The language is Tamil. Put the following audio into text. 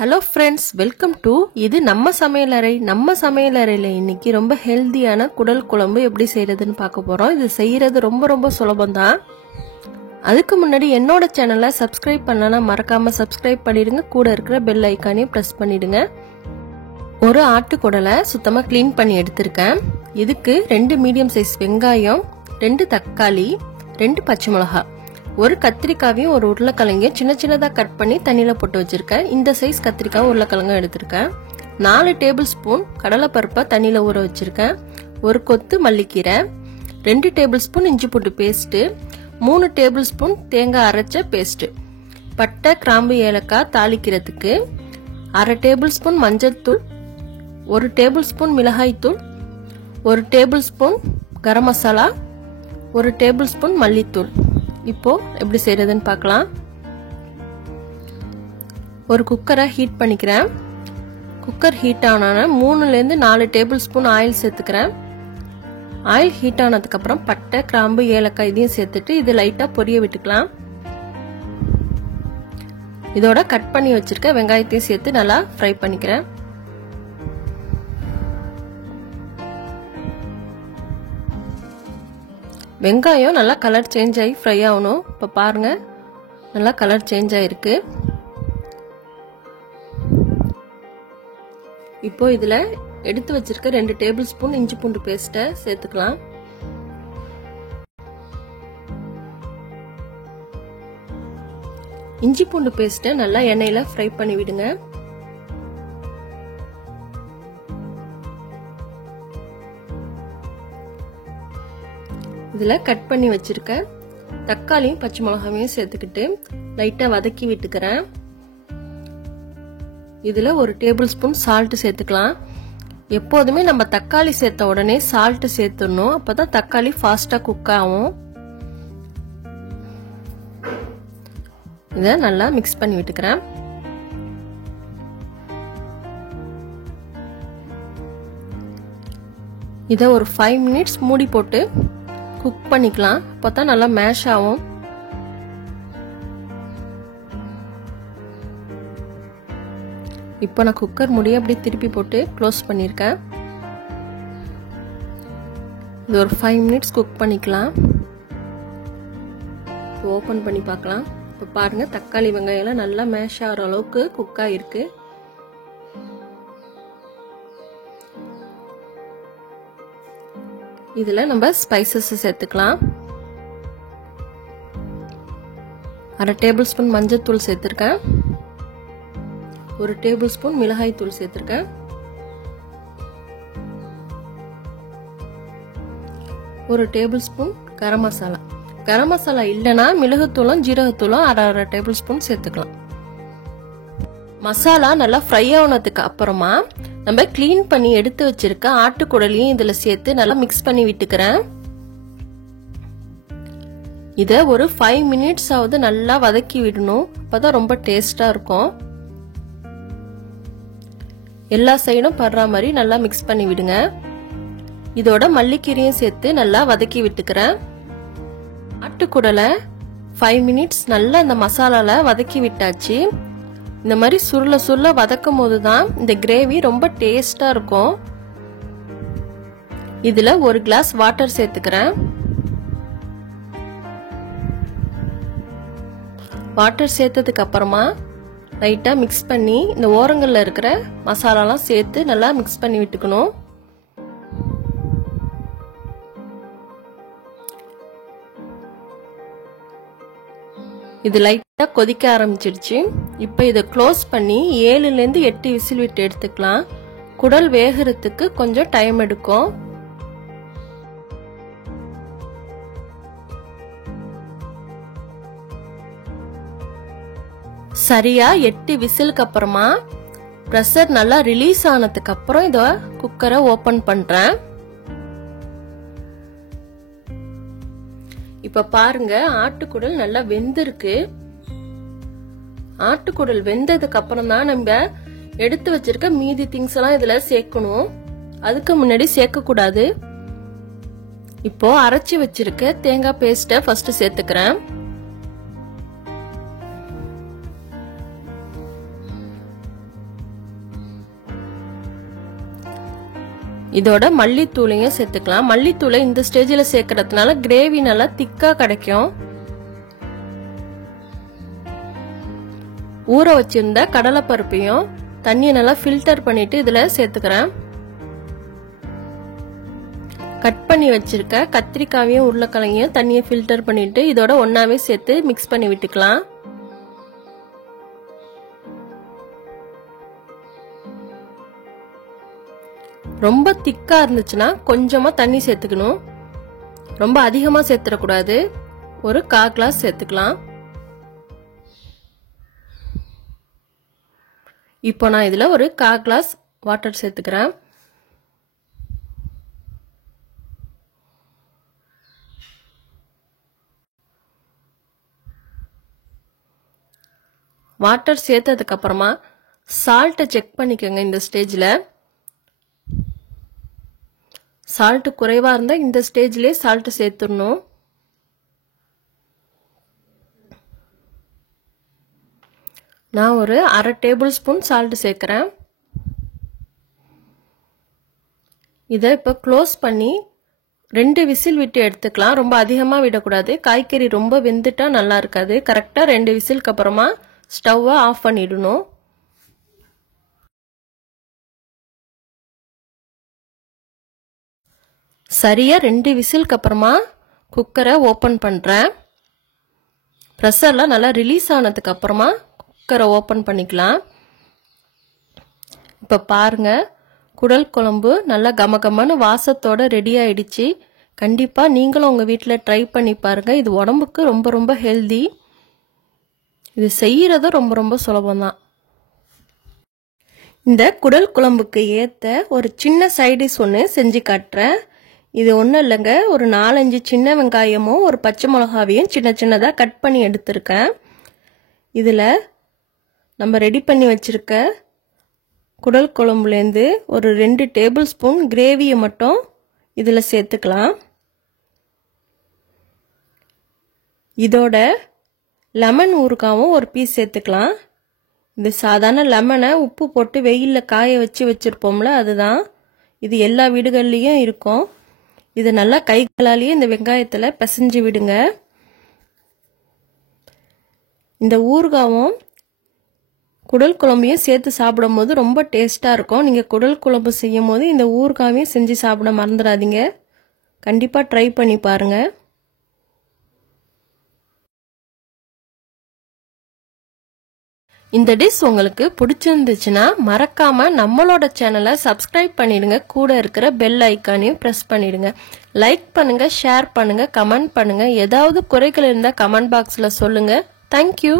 Hello friends, welcome to Ithu Namba Samayalarai. நம்ம சமையலறையில இன்னைக்கு ரொம்ப ஹெல்தியான குடல் குழம்பு எப்படி செய்யறதுன்னு பார்க்க போறோம். இது செய்யறது ரொம்ப சுலபம்தான். அதுக்கு முன்னாடி என்னோட சேனலை சப்ஸ்கிரைப் பண்ணலனா மறக்காம சப்ஸ்கிரைப் பண்ணிடுங்க. கூட இருக்கிற பெல் ஐகானையும் பிரஸ் பண்ணிடுங்க. ஒரு ஆட்டு குடலை சுத்தமா க்ளீன் பண்ணி எடுத்திருக்கேன். இதுக்கு 2 மீடியம் சைஸ் வெங்காயம், 2 தக்காளி, 2 பச்சை மிளகாய், ஒரு கத்திரிக்காவையும் ஒரு உருளைக்கிழங்கையும் சின்னதா கட் பண்ணி தண்ணியில போட்டு வச்சிருக்கேன். இந்த சைஸ் கத்திரிக்காய் உருளைக்கிழங்கும் எடுத்திருக்கேன். 4 டேபிள் ஸ்பூன் கடலைப்பருப்பை தண்ணியில ஊற வச்சிருக்கேன். ஒரு கொத்து மல்லிக்கீரை, 2 டேபிள் ஸ்பூன் இஞ்சி பூண்டு பேஸ்ட், 3 டேபிள் ஸ்பூன் தேங்காய் அரைச்ச பேஸ்ட், பட்டை கிராம்பு ஏலக்காய் தாளிக்கிறதுக்கு, 1/2 டேபிள் ஸ்பூன் மஞ்சள் தூள், 1 டேபிள் ஸ்பூன் மிளகாய் தூள், 1 table spoon garam masala, 1 table spoon மல்லித்தூள். இப்போ எப்படி செய்யறதுன்னு பார்க்கலாம். ஒரு குக்கரை ஹீட் பண்ணிக்கிறேன். குக்கர் ஹீட் ஆன 3 ல இருந்து 4 டேபிள் ஸ்பூன் ஆயில் சேர்த்துக்கிறேன். ஆயில் ஹீட் ஆனதுக்கு அப்புறம் பட்டை கிராம்பு ஏலக்காய் இதையும் சேர்த்துட்டு இது லைட்டா பொரிய விட்டுக்கலாம். இதோட கட் பண்ணி வச்சிருக்க வெங்காயத்தையும் சேர்த்து நல்லா ஃப்ரை பண்ணிக்கிறேன். வெங்காயம் நல்லா கலர் சேஞ்ச் ஆகி ஃப்ரை ஆகணும். இப்போ பாருங்க, நல்லா கலர் சேஞ்ச் ஆயிருக்கு. இப்போ இதுல எடுத்து வச்சிருக்க 2 டேபிள் ஸ்பூன் இஞ்சி பூண்டு பேஸ்ட்டை சேர்த்துக்கலாம். இஞ்சி பூண்டு பேஸ்ட்டை நல்லா எண்ணெயில ஃப்ரை பண்ணி விடுங்க. இதுல கட் பண்ணி வச்சிருக்க தக்காளியும் பச்சை மிளகாயும் சேர்த்துக்கிட்டு லைட்டா வதக்கி விட்டுக்கிறேன். இதுல 1 டேபிள் ஸ்பூன் சால்ட் சேர்த்துக்கலாம். எப்போதுமே நம்ம தக்காளி சேர்த்த உடனே சால்ட் சேர்த்துடணும். அப்பதான் தக்காளி ஃபாஸ்டா குக் ஆகும். இத நல்லா மிக்ஸ் பண்ணி விட்டுக்கிறேன். இத ஒரு 5 மினிட்ஸ் மூடி போட்டு குக் பண்ணிக்கலாம். அப்பதான் நல்லா மேஷ் ஆகும். இப்போ நான் குக்கர் மூடியை அப்படியே திருப்பி போட்டு க்ளோஸ் பண்ணிருக்கேன். இது ஒரு 5 மினிட்ஸ் குக் பண்ணிக்கலாம். ஓபன் பண்ணி பார்க்கலாம். இப்போ பாருங்க, தக்காளி வெங்காயம் எல்லாம் நல்லா மேஷ் ஆகிற அளவுக்கு குக் ஆயிருக்கு. இதுல நம்ம ஸ்பைசஸ் சேர்த்துக்கலாம். 1/2 டேபிள் ஸ்பூன் மஞ்சள் தூள் சேர்த்திருக்கேன். 1 டேபிள் ஸ்பூன் மிளகாய் தூள் சேர்த்திருக்கேன். 1 டேபிள் ஸ்பூன் கரம் மசாலா. கரம் மசாலா இல்லைன்னா மிளகுத்தூளும் ஜீரகத்தூளும் 1/2 டேபிள் ஸ்பூன் சேர்த்துக்கலாம். மசாலா நல்லா ஃப்ரை ஆனதுக்கு அப்புறமா நம்ம கிளீன் பண்ணி எடுத்து வச்சிருக்க ஆட்டுக்குடலையும் இதுல சேர்த்து நல்லா மிக்ஸ் பண்ணி விட்டுக்கிறேன். இத ஒரு 5 மினிட்ஸ் ஆவது நல்லா வதக்கி விடணும். அப்பதான் ரொம்ப டேஸ்டா இருக்கும். எல்லா சைடும் படுற மாதிரி நல்லா மிக்ஸ் பண்ணி விடுங்க. இதோட மல்லிக்கீரையும் சேர்த்து நல்லா வதக்கி விட்டுக்கிறேன். ஆட்டுக்குடலை 5 மினிட்ஸ் நல்லா இந்த மசாலால வதக்கி விட்டாச்சு. இந்த மாதிரி சுருள வதக்கும் போதுதான் இந்த கிரேவி ரொம்ப டேஸ்டா இருக்கும். இதுல 1 கிளாஸ் வாட்டர் சேர்த்துக்கிறேன். வாட்டர் சேர்த்ததுக்கு அப்புறமா லைட்டா மிக்ஸ் பண்ணி இந்த ஓரங்கள்ல இருக்கிற மசாலாலாம் சேர்த்து நல்லா மிக்ஸ் பண்ணி விட்டுக்கணும். இது லைட்டா கொதிக்க ஆரம்பிச்சிடுச்சு. இப்போ இதை க்ளோஸ் பண்ணி 7 ல இருந்து 8 விசில் விட்டு எடுத்துக்கலாம். குடல் வேகிறதுக்கு கொஞ்சம் டைம் எடுக்கும். சரியா 8 விசிலுக்கு அப்புறமா பிரஷர் நல்லா ரிலீஸ் ஆனதுக்கு அப்புறம் இத குக்கரை ஓபன் பண்றேன். இப்ப பாருங்க, ஆட்டுக்குடல் நல்லா வெந்திருக்கு. ஆட்டுக்குடல் வெந்ததுக்கு அப்புறம் தான் நம்ம எடுத்து வச்சிருக்க மீதி திங்ஸ் எல்லாம் இதுல சேர்க்கணும். அதுக்கு முன்னாடி சேர்க்க கூடாது. இப்போ அரைச்சி வச்சிருக்க தேங்காய் பேஸ்ட ஃபர்ஸ்ட் சேர்த்துக்கிறேன். இதோட மல்லித்தூளையும் சேர்த்துக்கலாம். மல்லித்தூளை இந்த ஸ்டேஜ்ல சேர்க்கறதுனால கிரேவி நல்லா திக்கா கிடைக்கும். ஊற வச்சிருந்த கடலைப்பருப்பையும் தண்ணியை நல்லா ஃபில்டர் பண்ணிட்டு இதுல சேர்த்துக்கிறேன். கட் பண்ணி வச்சிருக்க கத்திரிக்காயையும் உருளைக்கிழங்கையும் தண்ணியை ஃபில்டர் பண்ணிட்டு இதோட ஒன்னாவே சேர்த்து மிக்ஸ் பண்ணி விட்டுக்கலாம். ரொம்ப திக்கா இருந்துச்சுன்னா கொஞ்சமா தண்ணி சேர்த்துக்கணும். ரொம்ப அதிகமா சேர்த்துடக்கூடாது. ஒரு 1/4 கிளாஸ் சேர்த்துக்கலாம். இப்போ நான் இதுல ஒரு 1/4 கிளாஸ் வாட்டர் சேர்த்துக்கிறேன். வாட்டர் சேர்த்ததுக்கு அப்புறமா சால்ட்டை செக் பண்ணிக்கோங்க. இந்த ஸ்டேஜ்ல சால்ட் குறைவா இருந்தா இந்த ஸ்டேஜ்லயே சால்ட் சேர்த்துடணும். நான் ஒரு 1/2 டேபிள் ஸ்பூன் சால்ட் சேர்க்கிறேன். இதை இப்ப க்ளோஸ் பண்ணி 2 விசில் விட்டு எடுத்துக்கலாம். ரொம்ப அதிகமா விடக்கூடாது. காய்கறி ரொம்ப வெந்துட்டா நல்லா இருக்காது. கரெக்டா 2 விசிலுக்கு அப்புறமா ஸ்டவ்வை ஆஃப் பண்ணிடணும். சரியா 2 விசிலுக்கு அப்புறமா குக்கரை ஓபன் பண்றேன். ப்ரெஷர்லாம் நல்லா ரிலீஸ் ஆனதுக்கு அப்புறமா குக்கரை ஓபன் பண்ணிக்கலாம். இப்ப பாருங்க, குடல் குழம்பு நல்லா கமகமான வாசத்தோட ரெடி ஆயிடுச்சு. கண்டிப்பா நீங்களும் உங்க வீட்ல ட்ரை பண்ணி பாருங்க. இது உடம்புக்கு ரொம்ப ரொம்ப ஹெல்தி. இது செய்யறது ரொம்ப ரொம்ப சுலபம்தான். இந்த குடல் குழம்புக்கு ஏத்த ஒரு சின்ன சைட் டிஷ் ஒன்று செஞ்சு காட்டுறேன். இது ஒன்றும் இல்லைங்க, ஒரு 4-5 சின்ன வெங்காயமும் ஒரு பச்சை மிளகாவையும் சின்ன சின்னதாக கட் பண்ணி எடுத்திருக்கேன். இதில் நம்ம ரெடி பண்ணி வச்சிருக்க குடல் குழம்புலேருந்து ஒரு 2 டேபிள் ஸ்பூன் கிரேவியை மட்டும் இதில் சேர்த்துக்கலாம். இதோட லெமன் ஊறுகாவும் ஒரு பீஸ் சேர்த்துக்கலாம். இது சாதாரண லெமனை உப்பு போட்டு வெயிலில் காய வச்சிருப்போம்ல, அதுதான். இது எல்லா வீடுகள்லையும் இருக்கும். இது நல்லா கைகளாலேயே இந்த வெங்காயத்தில் பிசைஞ்சு விடுங்க. இந்த ஊறுகாவும் குடல் குழம்பையும் சேர்த்து சாப்பிடும் போது ரொம்ப டேஸ்டாக இருக்கும். நீங்கள் குடல் குழம்பு செய்யும் போது இந்த ஊறுகாவையும் செஞ்சு சாப்பிட மறந்துடாதீங்க. கண்டிப்பாக ட்ரை பண்ணி பாருங்கள். இந்த டிஷ் உங்களுக்கு பிடிச்சிருந்துச்சுன்னா மறக்காம நம்மளோட சேனலை சப்ஸ்கிரைப் பண்ணிடுங்க. கூட இருக்கிற பெல் ஐக்கானையும் பிரஸ் பண்ணிடுங்க. லைக் பண்ணுங்க, ஷேர் பண்ணுங்க, கமெண்ட் பண்ணுங்க. ஏதாவது குறைகள் இருந்தால் கமெண்ட் பாக்ஸில் சொல்லுங்க. தேங்க்யூ.